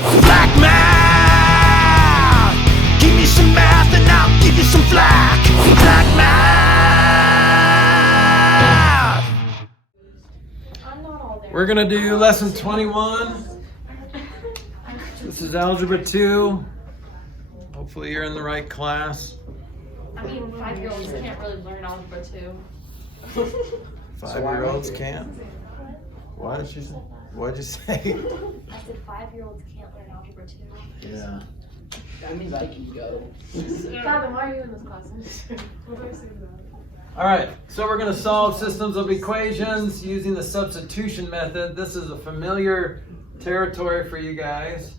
Flack math! Give me some math and I'll give you some flack. Flack math! We're gonna do lesson 21. This is Algebra 2. Hopefully you're in the right class. I mean, 5-year-olds can't really learn Algebra 2. 5-year-olds can't? What did you say? What'd you say? I said 5-year-olds can't learn Algebra 2. Yeah. That means I can go. Father, why are you in this class? What did I say to that? All right, so we're going to solve systems of equations using the substitution method. This is a familiar territory for you guys,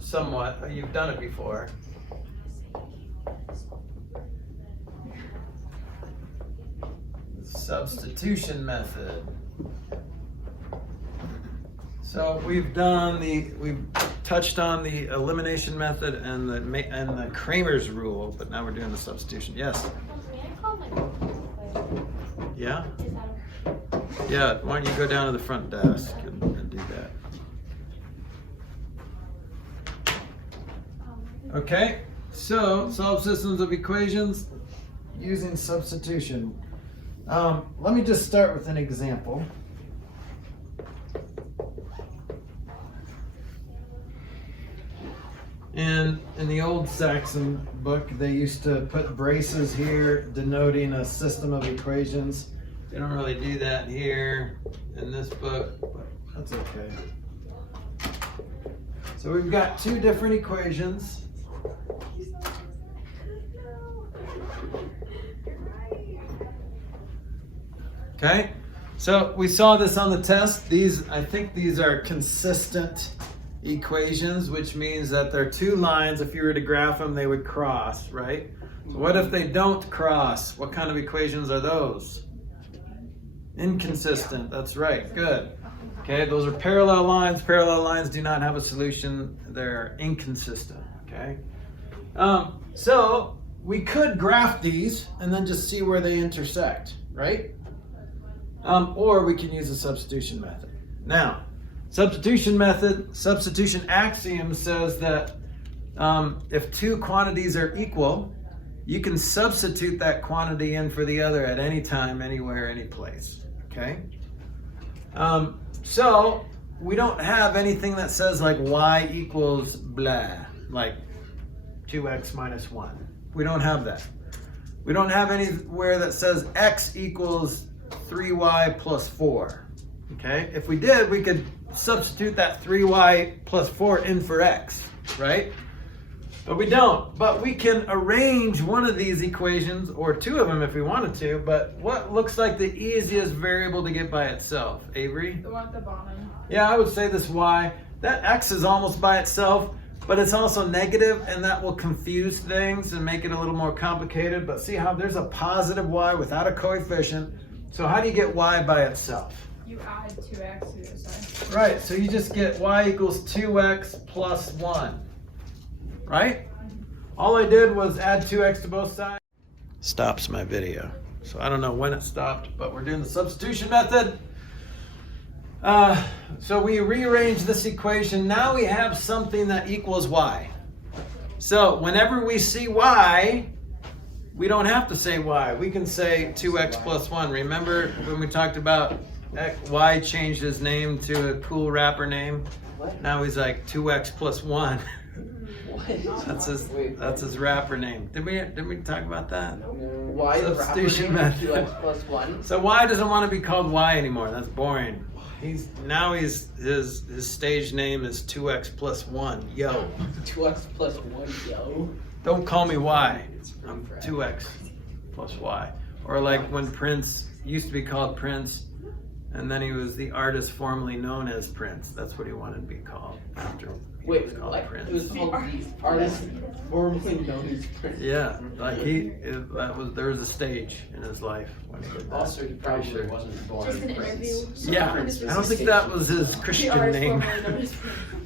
somewhat. You've done it before. Substitution method. So we've touched on the elimination method and the Kramer's rule, but now we're doing the substitution. Yes. Yeah? Yeah, why don't you go down to the front desk and do that. Okay, so solve systems of equations using substitution. Let me just start with an example. And in the old Saxon book, they used to put braces here denoting a system of equations. They don't really do that here in this book, but that's okay. So we've got two different equations. Okay, so we saw this on the test. I think these are consistent equations, which means that they're two lines. If you were to graph them, they would cross, right? So what if they don't cross? What kind of equations are those? Inconsistent, that's right, good. Okay, those are parallel lines. Parallel lines do not have a solution. They're inconsistent, okay? So we could graph these and then just see where they intersect, right? Or we can use the substitution method. Now, substitution axiom says that if two quantities are equal, you can substitute that quantity in for the other at any time, anywhere, any place, okay? So we don't have anything that says like y equals blah, like 2x minus 1. We don't have that. We don't have anywhere that says x equals 3y plus 4, okay? If we did, we could substitute that 3y plus 4 in for x, right? But we don't. But we can arrange one of these equations, or two of them if we wanted to, but what looks like the easiest variable to get by itself? Avery? The one at the bottom. Yeah, I would say this y. That x is almost by itself, but it's also negative, and that will confuse things and make it a little more complicated. But see how there's a positive y without a coefficient. So how do you get y by itself? You add 2x to the other side. Right, so you just get y equals 2x plus 1, right? All I did was add 2x to both sides. Stops my video. So I don't know when it stopped, but we're doing the substitution method. So we rearrange this equation. Now we have something that equals y. So whenever we see y, we don't have to say y. We can say 2x plus 1. Remember when we talked about y changed his name to a cool rapper name? What? Now he's like 2x plus 1. What? That's his rapper name. Did we talk about that? Why the rapper Substitution name method. 2x plus 1? So y doesn't want to be called y anymore. That's boring. His stage name is 2x plus 1. Yo. 2x plus 1, yo. Don't call me y. I'm 2x plus y. Or like when Prince used to be called Prince, and then he was the artist formerly known as Prince. That's what he wanted to be called after. Wait, was called what? Prince. It was called the artist formerly known as Prince. Yeah, like there was a stage in his life when he did that. Also, he probably Pretty sure. wasn't born Just an in Prince. interview. Yeah, I don't think that was his Christian name.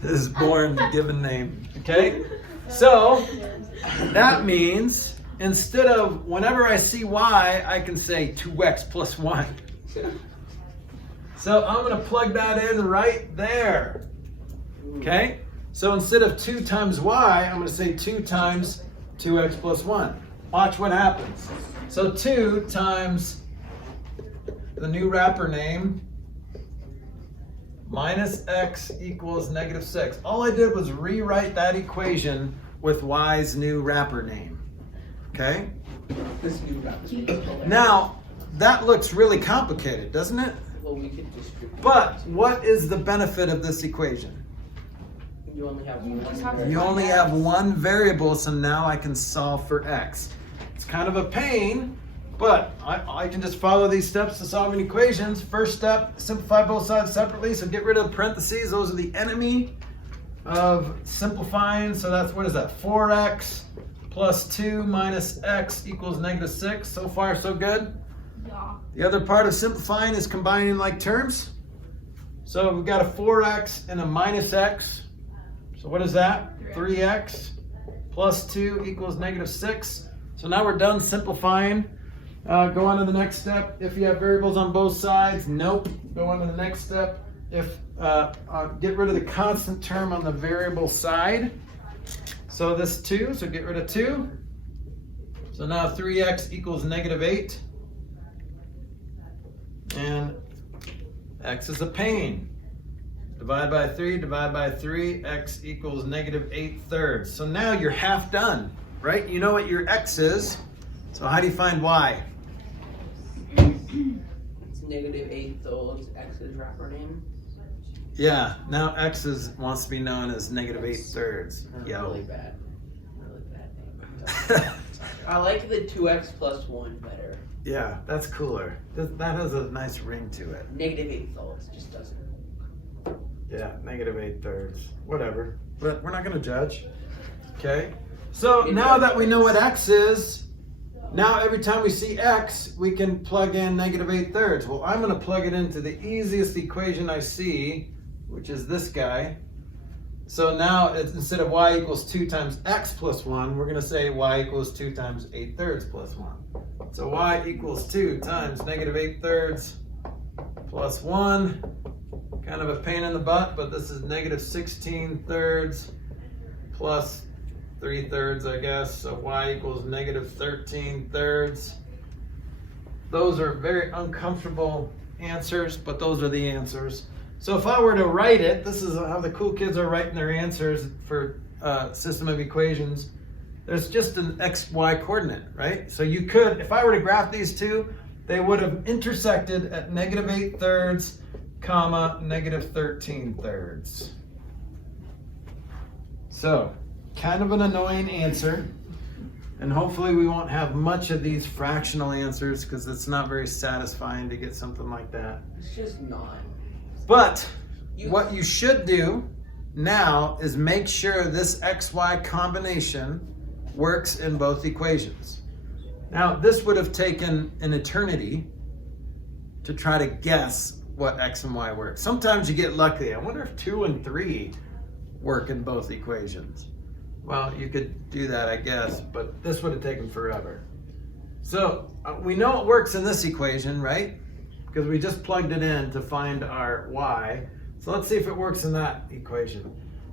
His born given name. Okay? So that means instead of whenever I see y, I can say 2x plus 1. So I'm going to plug that in right there. Okay? So instead of 2 times y, I'm going to say 2 times 2x plus 1. Watch what happens. So 2 times the new wrapper name minus x equals negative 6. All I did was rewrite that equation with y's new wrapper name. Okay? This new wrapper. Now, that looks really complicated, doesn't it? Well, we could distribute. But what is the benefit of this equation? You only have one. just have to You only have one variable, so now I can solve for x. It's kind of a pain, but I can just follow these steps to solving equations. First step, simplify both sides separately. So get rid of parentheses. Those are the enemy of simplifying. So that's, what is that? 4x plus 2 minus x equals negative 6. So far, so good. Yeah. The other part of simplifying is combining like terms. So we've got a 4x and a minus x. So what is that? 3x plus 2 equals negative 6. So now we're done simplifying. Go on to the next step. If you have variables on both sides, nope. Go on to the next step. If get rid of the constant term on the variable side. So this 2, so get rid of 2. So now 3x equals negative 8. And x is a pain. Divide by 3, divide by 3, x equals negative 8/3. So now you're half done, right? You know what your x is. So how do you find y? It's negative 8, though. It's x's wrapper name. Yeah, now x wants to be known as negative 8/3. Really Yo. bad. Really bad name. I like the 2x plus 1 better. Yeah, that's cooler. That has a nice ring to it. Negative 8, though. It just doesn't. Yeah, negative 8/3. Whatever. But we're not going to judge. Okay? So now that we know what x is, now every time we see x, we can plug in negative 8/3. Well, I'm going to plug it into the easiest equation I see, which is this guy. So now it's, instead of y equals 2 times x plus 1, we're going to say y equals 2 times 8/3 plus 1. So y equals 2 times negative 8/3 plus 1. Kind of a pain in the butt, but this is negative 16/3 plus 3/3, I guess. So y equals negative 13/3. Those are very uncomfortable answers, but those are the answers. So if I were to write it, this is how the cool kids are writing their answers for system of equations. There's just an xy coordinate, right? So you could, if I were to graph these two, they would have intersected at negative 8/3, comma, negative 13/3. So, kind of an annoying answer. And hopefully we won't have much of these fractional answers because it's not very satisfying to get something like that. It's just not. But what you should do now is make sure this XY combination works in both equations. Now, this would have taken an eternity to try to guess what X and Y work. Sometimes you get lucky. I wonder if 2 and 3 work in both equations. Well, you could do that, I guess, but this would have taken forever. So we know it works in this equation, right? Because we just plugged it in to find our y. So let's see if it works in that equation.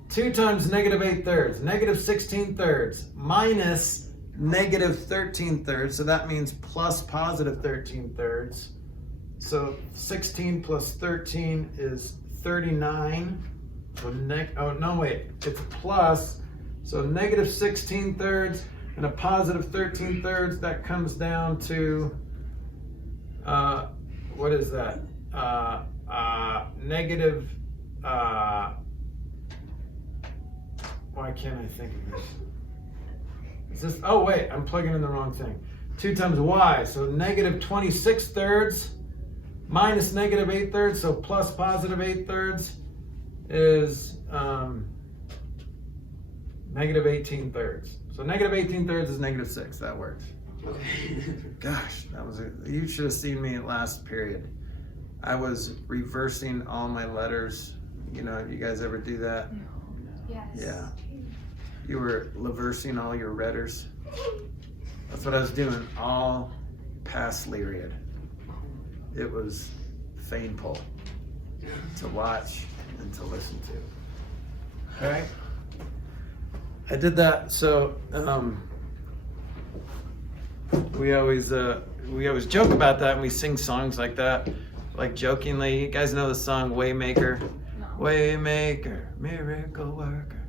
2 times negative 8/3, negative 16/3, minus negative 13/3. So that means plus positive 13/3. So 16 plus 13 is 39. So oh no, wait, it's plus. So negative 16/3 and a positive 13/3, that comes down to, what is that? Negative, why can't I think of this? Is this, oh wait, I'm plugging in the wrong thing. 2 times y, so negative 26/3 minus negative 8/3, so plus positive 8/3 is negative 18/3. So negative 18/3 is negative 6. That works. Okay. Gosh, you should have seen me at last period. I was reversing all my letters. You know, you guys ever do that? Yes. Yeah. You were reversing all your redders. That's what I was doing all past period. It was painful to watch and to listen to. Okay? I did that. So we always joke about that, and we sing songs like that, like jokingly. You guys know the song Waymaker, Waymaker, Miracle Worker.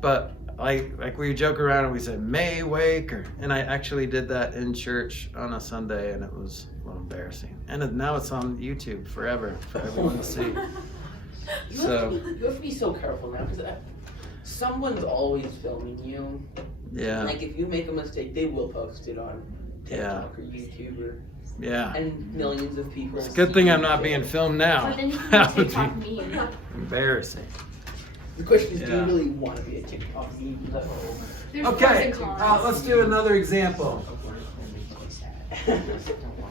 But like we joke around and we say Maywaker, and I actually did that in church on a Sunday, and it was a little embarrassing. And now it's on YouTube forever for everyone to see. You have to be so careful now, because someone's always filming you. Yeah. Like if you make a mistake, they will post it on TikTok or YouTube or. Yeah. And millions of people. It's a good thing I'm not being filmed now. But then you That can would TikTok be me. embarrassing. The question is, do Yeah. you really want to be a TikTok meme though? There's Okay, pros and cons. let's do another example.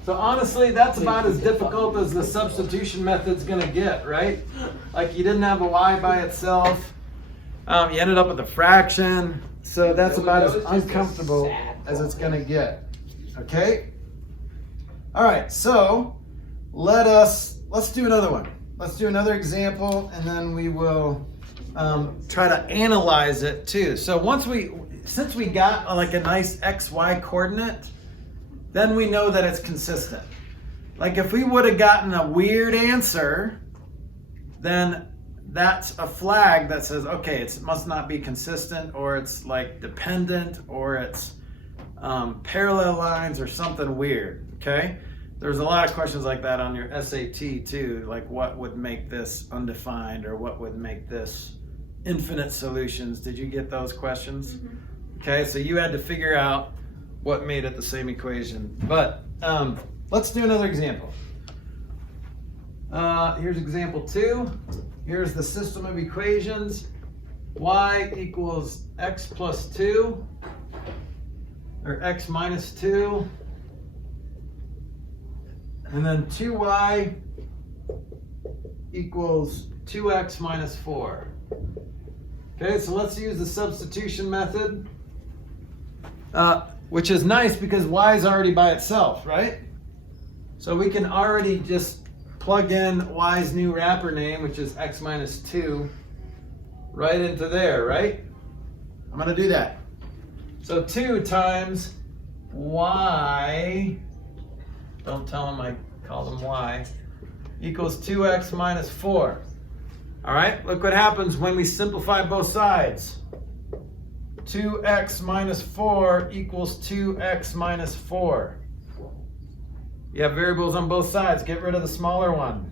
So honestly, that's about as difficult as the substitution method's gonna get, right? Like you didn't have a y by itself. You ended up with a fraction. So that's about as uncomfortable as it's gonna get. Okay? All right, so let's do another one. Let's do another example, and then we will try to analyze it too. So since we got like a nice XY coordinate, then we know that it's consistent. Like if we would have gotten a weird answer, then that's a flag that says, okay, it must not be consistent, or it's like dependent, or it's parallel lines or something weird, okay? There's a lot of questions like that on your SAT too, like what would make this undefined, or what would make this infinite solutions. Did you get those questions? Mm-hmm. Okay, so you had to figure out what made it the same equation. But let's do another example. Here's example 2. Here's the system of equations. Y equals x plus 2, or x minus 2. And then 2y equals 2x minus 4. Okay, so let's use the substitution method, which is nice because y is already by itself, right? So we can already just plug in y's new wrapper name, which is x minus 2, right into there, right? I'm going to do that. So 2 times y, don't tell them I call them y, equals 2x minus 4. All right, look what happens when we simplify both sides. 2x minus 4 equals 2x minus 4. You have variables on both sides. Get rid of the smaller one.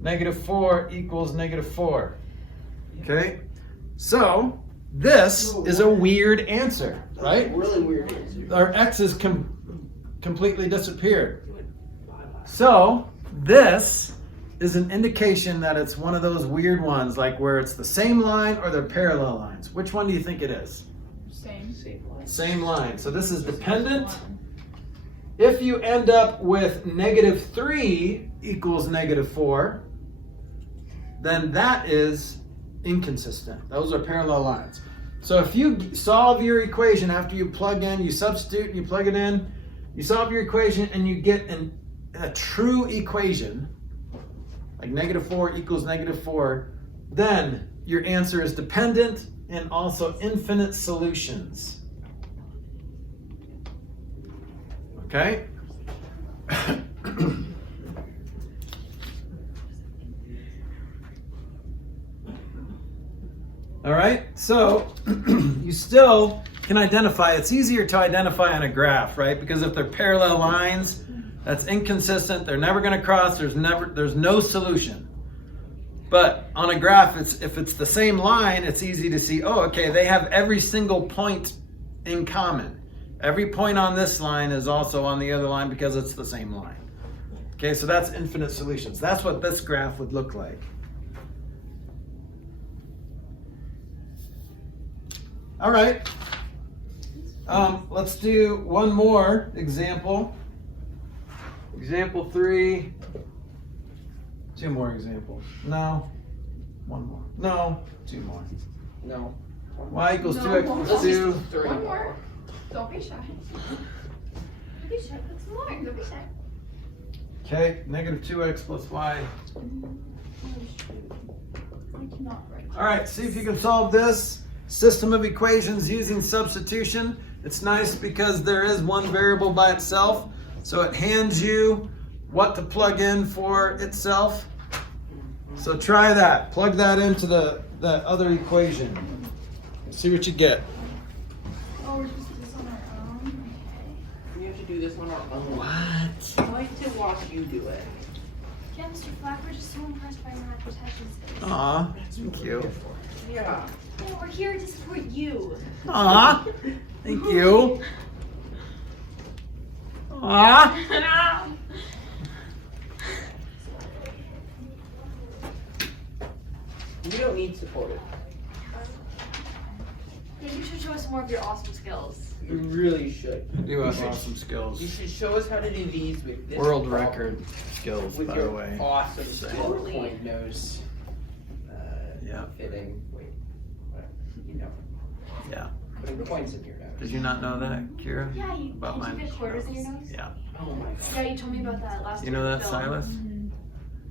Negative 4 equals negative 4. Okay, so this is a weird answer, right? Really weird answer. Our x's completely disappeared. So this is an indication that it's one of those weird ones, like where it's the same line or they're parallel lines. Which one do you think it is? Same. Same line. So this is dependent. If you end up with negative 3 equals negative 4, then that is inconsistent. Those are parallel lines. So if you solve your equation after you plug in, you substitute, and you plug it in, you solve your equation and you get a true equation, like negative 4 equals negative 4, then your answer is dependent and also infinite solutions. Okay? All right, so you still can identify. It's easier to identify on a graph, right? Because if they're parallel lines, that's inconsistent. They're never going to cross. There's no solution. But on a graph, if it's the same line, it's easy to see, oh, okay, they have every single point in common. Every point on this line is also on the other line because it's the same line. Okay, so that's infinite solutions. That's what this graph would look like. All right, let's do one more example. Example 3. 2 more examples. No. 1 more. No. 2 more. No. Y equals No. 2x plus 2. One more. Don't be shy. Don't be shy. Put some more. Don't be shy. Okay, negative 2x plus y. I cannot write. All right, see if you can solve this system of equations using substitution. It's nice because there is one variable by itself, so it hands you what to plug in for itself. So try that. Plug that into the other equation. See what you get. Oh, we're supposed to do this on our own? We have to do this on our own. What? I like to watch you do it. Yeah, Mr. Flack, we're just so impressed by your mathematician skills. Aw, thank you. Yeah. Yeah, we're here to support you. Aw, thank you. Aw. You don't need support. Yeah, you should show us more of your awesome skills. You really should. I do have awesome skills. You should show us how to do these with this World problem. record skills, With by your the way. awesome skill Totally. point nose. Yeah. Fitting. Wait. You know. Yeah. Putting points in your nose. Did you not know that, Kira? Yeah, you About can't you mine? fit quarters in your nose? Yeah. Oh my god. Yeah, you told me about that last You know time. that, Silas?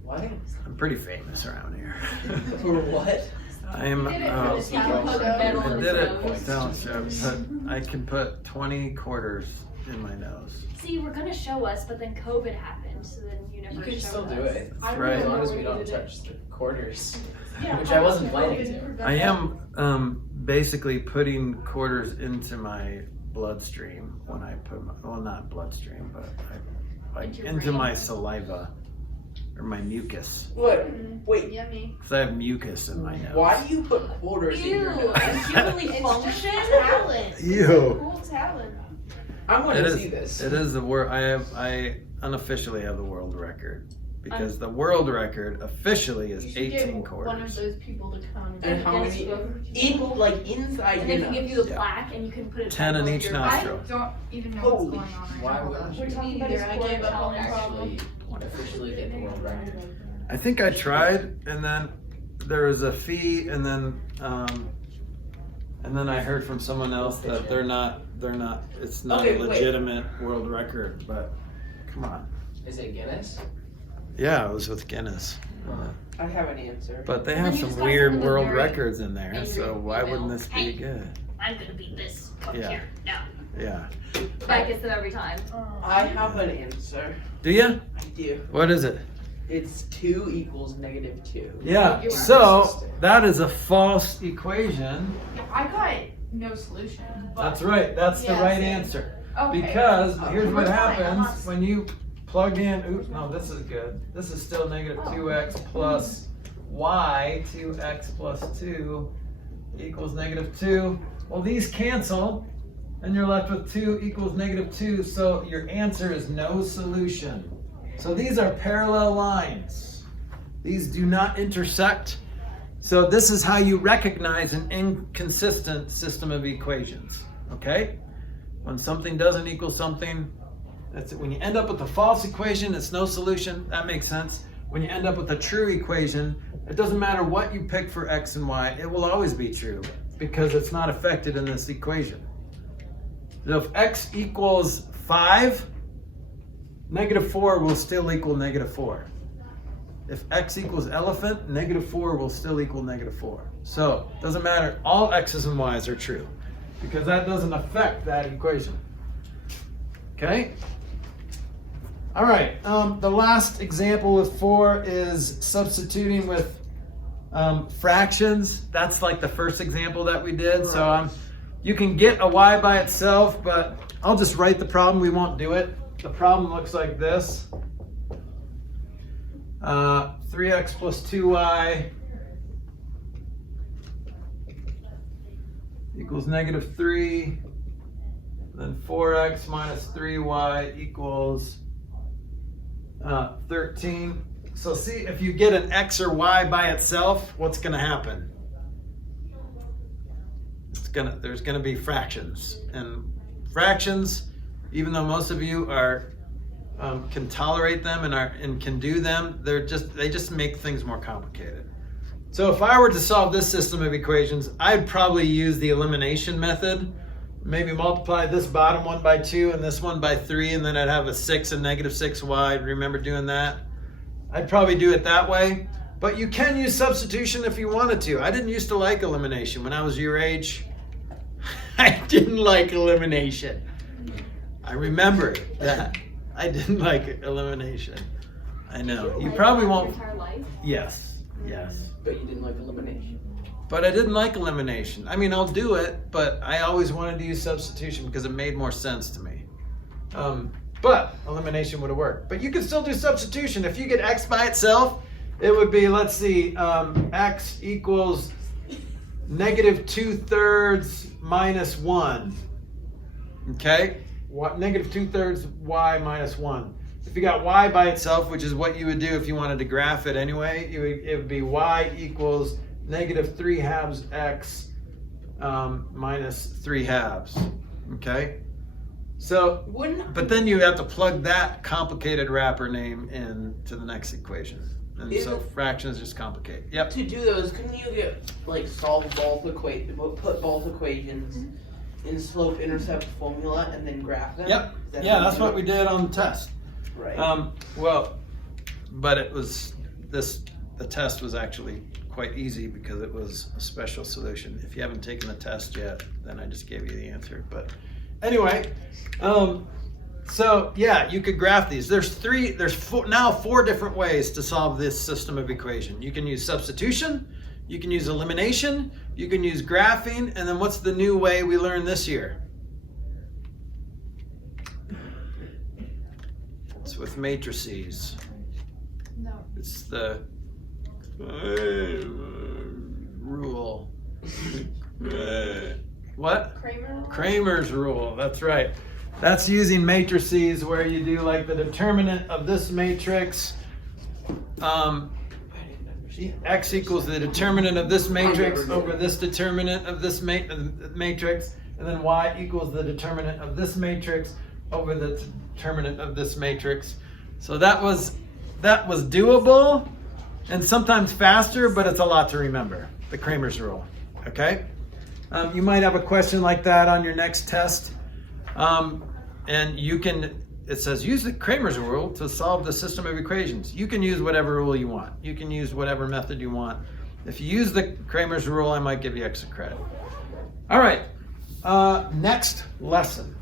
What? I'm pretty famous around here. For what? I am. Did it for the talent talent show. medal I in did his it. nose. Talent show, but I can put 20 quarters in my nose. See, you were gonna show us, but then COVID happened, so then you never You can showed still us. do it. That's right. As long as we don't touch the quarters. Yeah, Which I wasn't planning to. I am basically putting quarters into my bloodstream when I put my, well, not bloodstream, but Into your into brain. my saliva or my mucus. What? Wait. Yummy. Because I have mucus in my nose. Why do you put quarters in your Ew, nose? and you really function? Talent. Ew. Cool talent. I want It to is. see this. It is the world. I unofficially have the world record because the world record officially is 18 quarters. One of those people to come. And how Yes, many? you In like inside And your they can nose. give you the Yeah. plaque, and you can put it 10 in over each your nostril. I don't even know Holy what's going on right Why now. would We're talking about either? his I gave up on talent. the problem. Officially get the world record. I think I tried, and then there was a fee, and then I heard from someone else that they're not. It's not Okay, a wait. legitimate world record. But come on. Is it Guinness? Yeah, it was with Guinness. I have an answer. But they And then have you some just got weird some of the world very records in there, angry so why email. wouldn't this be Hey. good? I'm gonna beat this cup Yeah. here. No. Yeah. That gets them every time. I have an answer. Do you? I do. What is it? It's 2 equals -2. Yeah. You are. So that is a false equation. Yeah, I got no solution. But That's right. That's the Yeah, right same. answer. Okay. Because here's what We're fine, I'm happens not- when you plug in. Oops, no, this is good. This is still negative 2x plus y. 2x plus 2 equals -2. Well, these cancel, and you're left with 2 equals -2. So your answer is no solution. So these are parallel lines. These do not intersect. So this is how you recognize an inconsistent system of equations. Okay? When something doesn't equal something, that's it. When you end up with a false equation, it's no solution. That makes sense. When you end up with a true equation, it doesn't matter what you pick for x and y, it will always be true because it's not affected in this equation. So if x equals 5, -4 will still equal -4. If x equals elephant, -4 will still equal -4. So it doesn't matter, all x's and y's are true because that doesn't affect that equation. Okay? All right, the last example with 4 is substituting with fractions. That's like the first example that we did. So you can get a y by itself, but I'll just write the problem. We won't do it. The problem looks like this. 3x plus 2y equals -3. Then 4x minus 3y equals 13. So see, if you get an x or y by itself, what's going to happen? There's going to be fractions. And fractions, even though most of you can tolerate them and can do them, they just make things more complicated. So if I were to solve this system of equations, I'd probably use the elimination method. Maybe multiply this bottom one by 2 and this one by 3, and then I'd have a 6 and -6y. Remember doing that? I'd probably do it that way. But you can use substitution if you wanted to. I didn't used to like elimination. When I was your age, I didn't like elimination. I remember that. I didn't like elimination. I know. You probably won't. Your entire life? Yes. Yes. But you didn't like elimination. But I didn't like elimination. I mean, I'll do it, but I always wanted to use substitution because it made more sense to me. But elimination would have worked. But you can still do substitution. If you get x by itself, it would be, let's see, x equals negative 2/3 minus 1. Okay? What, negative 2/3 y minus 1. If you got y by itself, which is what you would do if you wanted to graph it anyway, it would be y equals negative 3/2 x minus 3/2. Okay? So, but then you have to plug that complicated wrapper name into the next equation. And so fractions just complicate. Yep. To do those, couldn't you get like put both equations in slope-intercept formula and then graph them? Yep. Yeah, that's what we did on the test. Right. Well, but it was the test was actually quite easy because it was a special solution. If you haven't taken the test yet, then I just gave you the answer. But anyway, so yeah, you could graph these. There's now four different ways to solve this system of equation. You can use substitution, you can use elimination, you can use graphing, and then what's the new way we learned this year? It's with matrices. No. It's the rule. What? Kramer's rule. That's right. That's using matrices where you do like the determinant of this matrix. X equals the determinant of this matrix over this determinant of this matrix, and then y equals the determinant of this matrix over the determinant of this matrix. So that was doable and sometimes faster, but it's a lot to remember. The Kramer's rule. Okay? You might have a question like that on your next test. And you can, it says use the Kramer's rule to solve the system of equations. You can use whatever rule you want. You can use whatever method you want. If you use the Kramer's rule, I might give you extra credit. All right, next lesson.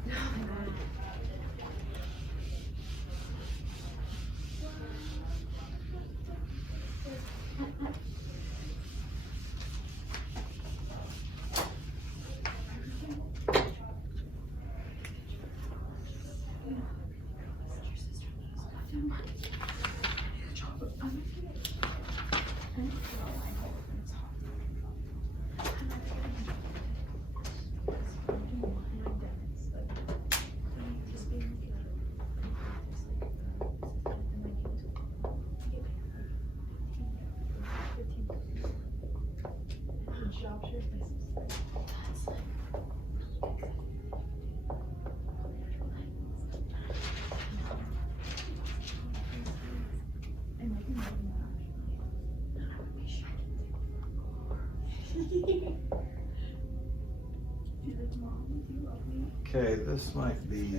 Okay, this might be,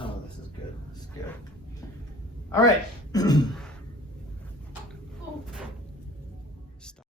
oh, this is good, this is good. All right. Stop.